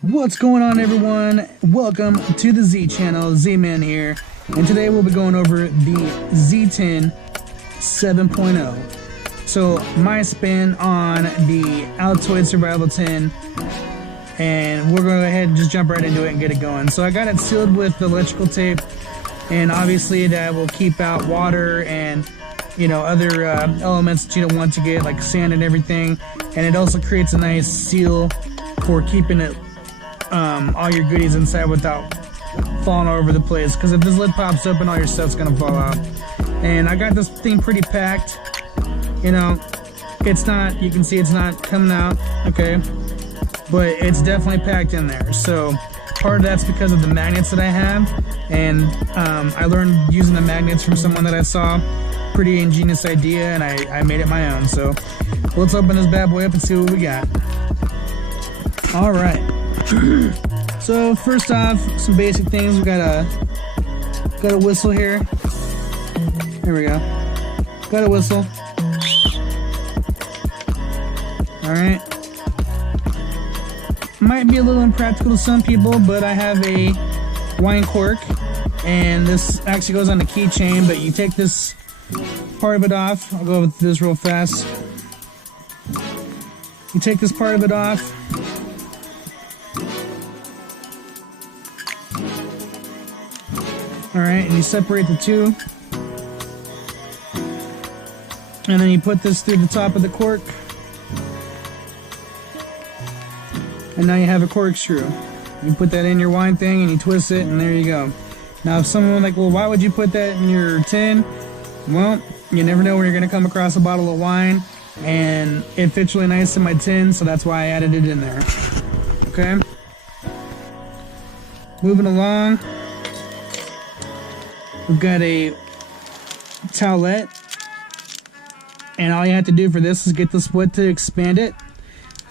What's going on, everyone? Welcome to the Z channel, Z-Man here, and today we'll be going over the Z-Tin 7.0. So my spin on the Altoid Survival Tin, and we're going to go ahead and just jump right into it and get it going. So I got it sealed with electrical tape, and obviously that will keep out water and, you know, other elements that you don't want to get, like sand and everything. And it also creates a nice seal for keeping it all your goodies inside without falling all over the place, because if this lid pops open, all your stuff's gonna fall out. And I got this thing pretty packed, you know. It's not, you can see it's not coming out, okay, but it's definitely packed in there. So part of that's because of the magnets that I have, and I learned using the magnets from someone that I saw. Pretty ingenious idea, and I made it my own. So let's open this bad boy up and see what we got. All right. So first off, some basic things. We got a whistle here. There we go. Got a whistle. All right. Might be a little impractical to some people, but I have a wine cork, and this actually goes on the keychain. But you take this part of it off. I'll go with this real fast. You take this part of it off. Alright, and you separate the two. And then you put this through the top of the cork. And now you have a corkscrew. You put that in your wine thing and you twist it, and there you go. Now if someone like, well, why would you put that in your tin? Well, you never know when you're going to come across a bottle of wine, and it fits really nice in my tin, so that's why I added it in there. Okay? Moving along. We've got a towelette, and all you have to do for this is get the split to expand it.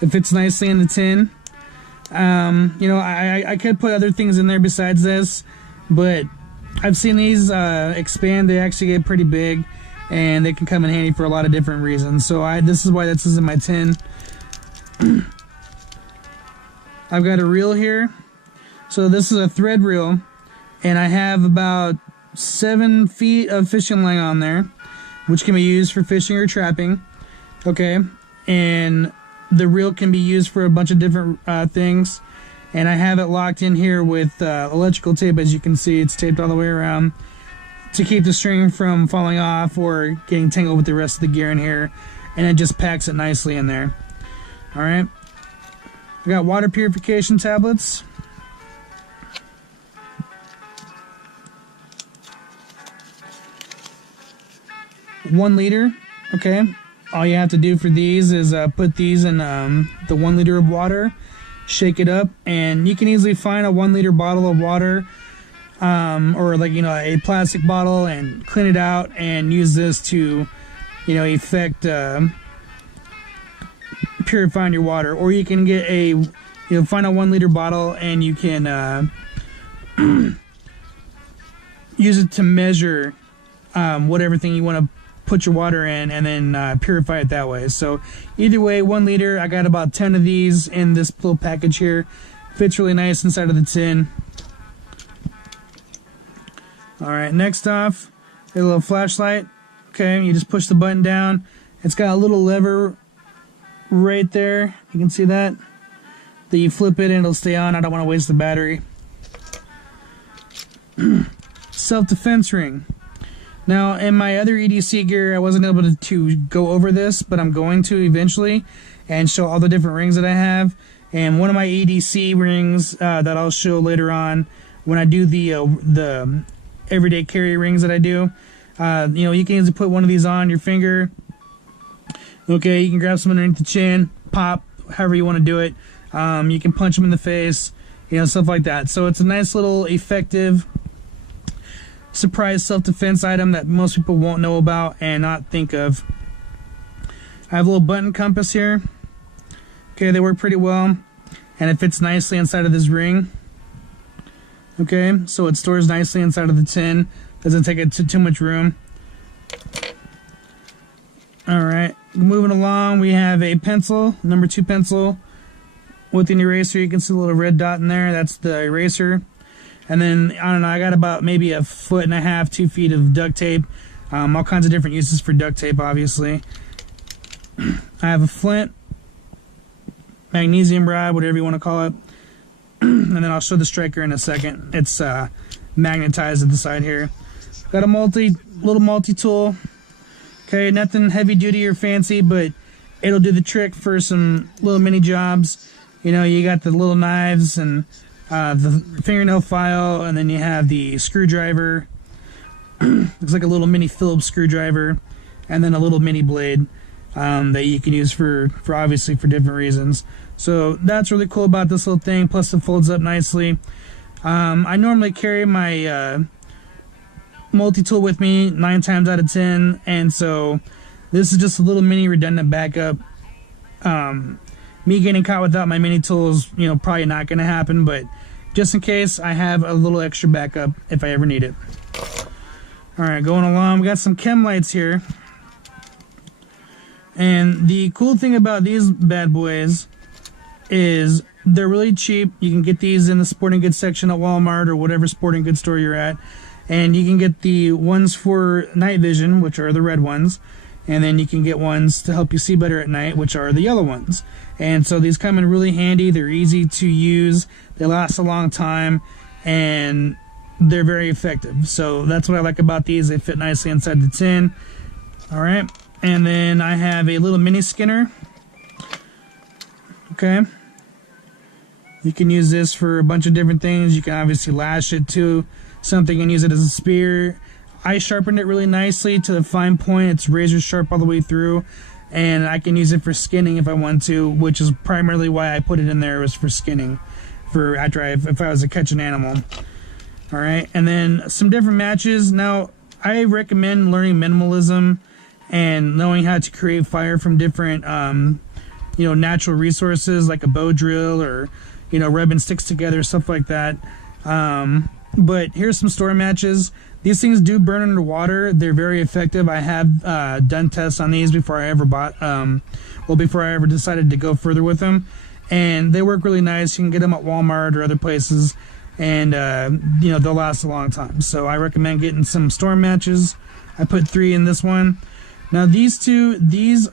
It fits nicely in the tin. You know, I could put other things in there besides this, but I've seen these expand. They actually get pretty big, and they can come in handy for a lot of different reasons. So this is why this is in my tin. I've got a reel here. So this is a thread reel, and I have about 7 feet of fishing line on there, which can be used for fishing or trapping. Okay, and the reel can be used for a bunch of different things, and I have it locked in here with electrical tape. As you can see, it's taped all the way around to keep the string from falling off or getting tangled with the rest of the gear in here, and it just packs it nicely in there. All right, we got water purification tablets. One liter. Okay, all you have to do for these is put these in the 1 liter of water, shake it up, and you can easily find a 1 liter bottle of water, or, like, you know, a plastic bottle, and clean it out and use this to, you know, effect purifying your water. Or you can get a, you know, find a 1 liter bottle, and you can use it to measure whatever thing you want to put your water in, and then purify it that way. So either way, 1 liter. I got about 10 of these in this little package here. Fits really nice inside of the tin. Alright, next off, a little flashlight. Okay, you just push the button down. It's got a little lever right there. You can see that. That you flip it and it'll stay on. I don't want to waste the battery. Self-defense ring. Now, in my other EDC gear, I wasn't able to go over this, but I'm going to eventually and show all the different rings that I have. And one of my EDC rings that I'll show later on when I do the everyday carry rings that I do. You know, you can easily put one of these on your finger. Okay, you can grab some underneath the chin, pop, however you want to do it. You can punch them in the face, you know, stuff like that. So it's a nice little effective surprise self-defense item that most people won't know about and not think of. I have a little button compass here. Okay, they work pretty well, and it fits nicely inside of this ring. Okay, so it stores nicely inside of the tin. Doesn't take it too much room. Alright, Moving along, we have a pencil, number 2 pencil with an eraser. You can see a little red dot in there. That's the eraser. And then, I don't know, I got about maybe 1.5 feet, 2 feet of duct tape. All kinds of different uses for duct tape, obviously. I have a flint, magnesium rod, whatever you want to call it. And then I'll show the striker in a second. It's magnetized at the side here. Got a little multi-tool. Okay, nothing heavy duty or fancy, but it'll do the trick for some little mini jobs. You know, you got the little knives and the fingernail file, and then you have the screwdriver. Looks like a little mini Phillips screwdriver, and then a little mini blade that you can use for obviously for different reasons. So that's really cool about this little thing. Plus, it folds up nicely. I normally carry my multi-tool with me 9 times out of 10, and so this is just a little mini redundant backup. Me getting caught without my mini tools, you know, probably not going to happen, but just in case, I have a little extra backup if I ever need it. Alright, going along, we got some chem lights here. And the cool thing about these bad boys is they're really cheap. You can get these in the sporting goods section at Walmart or whatever sporting goods store you're at. And you can get the ones for night vision, which are the red ones. And then you can get ones to help you see better at night, which are the yellow ones. And so these come in really handy. They're easy to use. They last a long time. And they're very effective. So that's what I like about these. They fit nicely inside the tin. Alright. And then I have a little mini skinner. Okay. You can use this for a bunch of different things. You can obviously lash it to something and use it as a spear. I sharpened it really nicely to the fine point. It's razor sharp all the way through, and I can use it for skinning if I want to, which is primarily why I put it in there, was for skinning, for if I was to catch an animal. All right, and then some different matches. Now, I recommend learning minimalism and knowing how to create fire from different, natural resources like a bow drill or, rubbing sticks together, stuff like that. But here's some store matches. These things do burn underwater. They're very effective. I have done tests on these before I ever before I ever decided to go further with them. And they work really nice. You can get them at Walmart or other places. And, they'll last a long time. So I recommend getting some storm matches. I put 3 in this one. Now these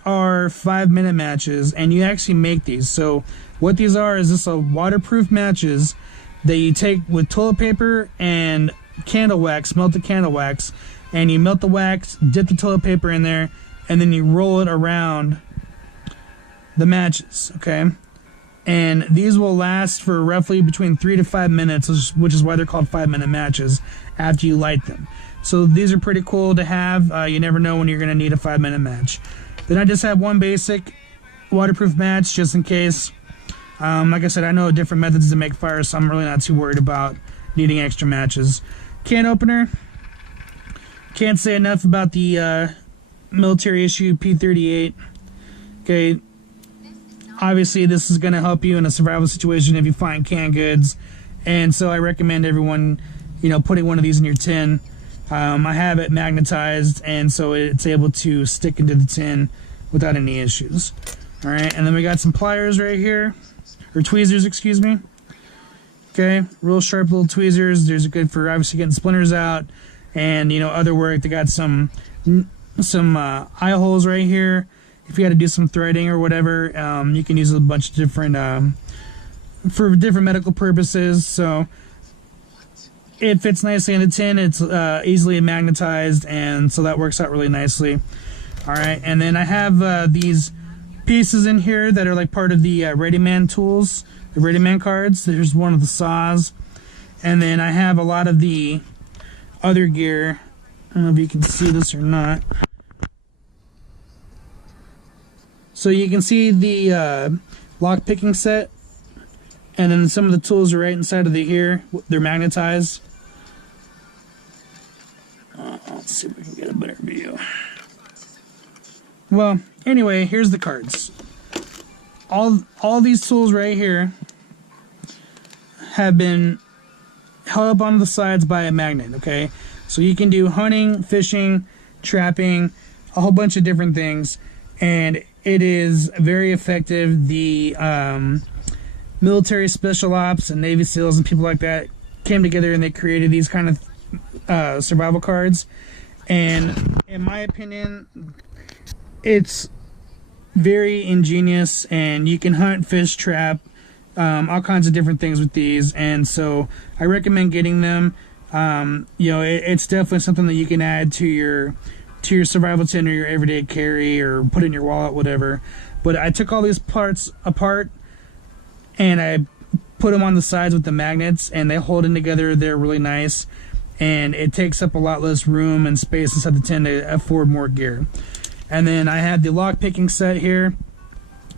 are 5-minute matches, and you actually make these. So what these are is this waterproof matches that you take with toilet paper and candle wax, melted candle wax, and you melt the wax, dip the toilet paper in there, and then you roll it around the matches, okay? And these will last for roughly between 3 to 5 minutes, which is why they're called 5-minute matches, after you light them. So these are pretty cool to have. You never know when you're going to need a 5-minute match. Then I just have one basic waterproof match, just in case. Like I said, I know different methods to make fire, so I'm really not too worried about needing extra matches. Can opener. Can't say enough about the military issue P38. Okay, obviously this is going to help you in a survival situation if you find canned goods, and so I recommend everyone, putting one of these in your tin. I have it magnetized, and so it's able to stick into the tin without any issues. All right, and then we got some pliers right here. Or tweezers, excuse me. Okay, real sharp little tweezers. These are good for obviously getting splinters out, and other work. They got some eye holes right here. If you got to do some threading or whatever, you can use a bunch of different for different medical purposes. So it fits nicely in the tin. It's easily magnetized, and so that works out really nicely. All right, and then I have these pieces in here that are like part of the Ready-Man tools, the Ready-Man cards. There's one of the saws, and then I have a lot of the other gear. I don't know if you can see this or not. So you can see the lock picking set, and then some of the tools are right inside of here. They're magnetized. Let's see if we can get a better view. Well, anyway, here's the cards. All these tools right here have been held up on the sides by a magnet, okay? So you can do hunting, fishing, trapping, a whole bunch of different things. and it is very effective. The military special ops and Navy SEALs and people like that came together and they created these kind of survival cards. And in my opinion, it's very ingenious, and you can hunt, fish, trap, all kinds of different things with these. And so I recommend getting them. You know, it's definitely something that you can add to your survival tin or your everyday carry, or put in your wallet, whatever. But I took all these parts apart and I put them on the sides with the magnets, and they hold in together. They're really nice, and it takes up a lot less room and space inside the tin to afford more gear. And then I have the lock picking set here.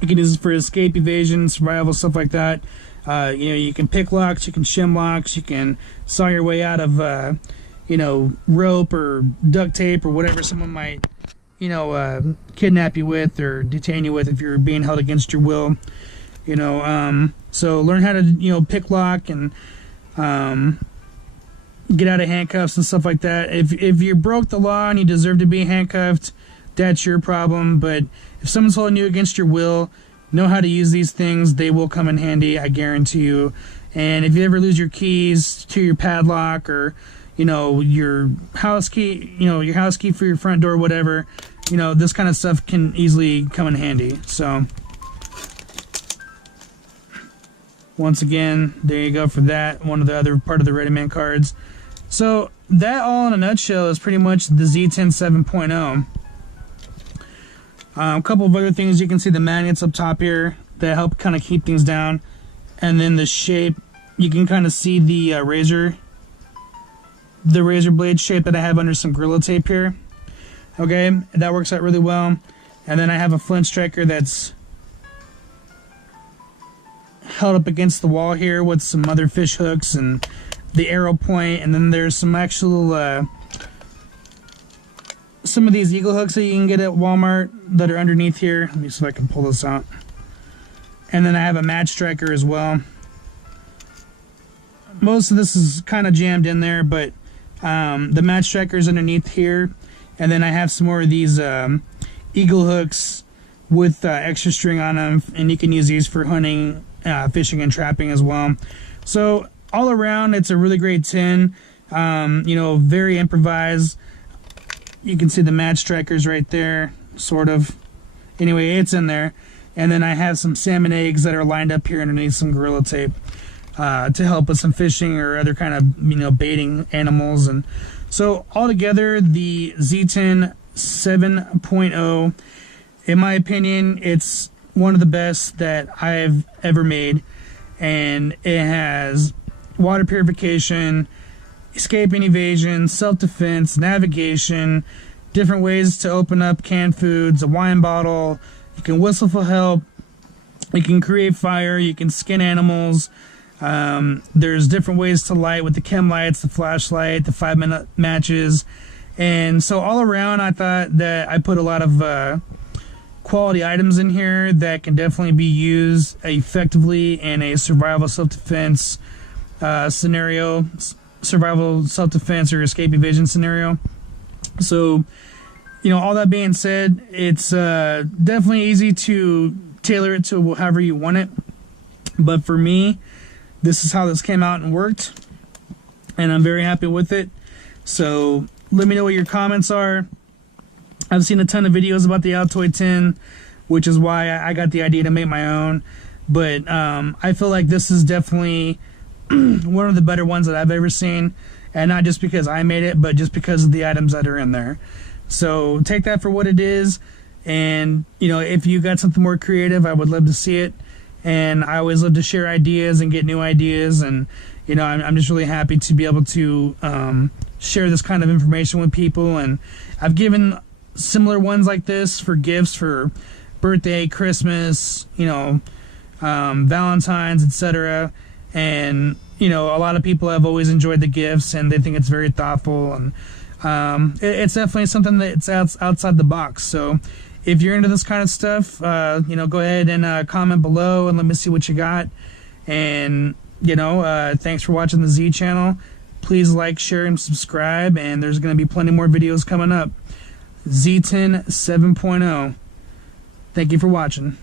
You can use it for escape, evasion, survival, stuff like that. You know, you can pick locks, you can shim locks, you can saw your way out of you know, rope or duct tape or whatever someone might, you know, kidnap you with or detain you with if you're being held against your will. You know, so learn how to, you know, pick lock and get out of handcuffs and stuff like that. If you broke the law and you deserve to be handcuffed, that's your problem. But if someone's holding you against your will, know how to use these things. They will come in handy, I guarantee you. And if you ever lose your keys to your padlock, or, you know, your house key, you know, your house key for your front door, whatever, you know, this kind of stuff can easily come in handy. So once again, there you go for that. One of the other part of the Ready-Man cards. So that all in a nutshell is pretty much the Z10 7.0. A couple of other things. You can see the magnets up top here that help kind of keep things down. And then the shape, you can kind of see the razor blade shape that I have under some Gorilla Tape here. Okay, that works out really well. And then I have a flint striker that's held up against the wall here with some other fish hooks and the arrow point. And then there's some actual some of these eagle hooks that you can get at Walmart that are underneath here. Let me see if I can pull this out. And then I have a match striker as well. Most of this is kind of jammed in there, but the match striker is underneath here. And then I have some more of these eagle hooks with extra string on them, and you can use these for hunting, fishing, and trapping as well. So all around, it's a really great tin. You know, very improvised. You can see the match strikers right there, sort of. Anyway, it's in there. And then I have some salmon eggs that are lined up here underneath some Gorilla Tape to help with some fishing or other kind of, you know, baiting animals. And so altogether, the Z10 7.0, in my opinion, it's one of the best that I've ever made. And it has water purification, escape and evasion, self-defense, navigation, different ways to open up canned foods, a wine bottle. You can whistle for help. You can create fire. You can skin animals. There's different ways to light with the chem lights, the flashlight, the 5-minute matches. And so all around, I thought that I put a lot of quality items in here that can definitely be used effectively in a survival self-defense scenario, survival self-defense or escape evasion scenario. So, you know, all that being said, it's definitely easy to tailor it to however you want it. But for me, this is how this came out and worked, and I'm very happy with it. So let me know what your comments are. I've seen a ton of videos about the Altoid tin, which is why I got the idea to make my own. But I feel like this is definitely one of the better ones that I've ever seen, and not just because I made it, but just because of the items that are in there. So take that for what it is, and you know, if you got something more creative, I would love to see it. And I always love to share ideas and get new ideas, and you know, I'm just really happy to be able to share this kind of information with people. And I've given similar ones like this for gifts for birthday, Christmas, you know, Valentine's, etc. And you know, a lot of people have always enjoyed the gifts, and they think it's very thoughtful, and it's definitely something that's outside the box. So if you're into this kind of stuff, you know, go ahead and comment below and let me see what you got. And you know, thanks for watching the Z channel. Please like, share, and subscribe, and there's going to be plenty more videos coming up. Z10 7.0. Thank you for watching.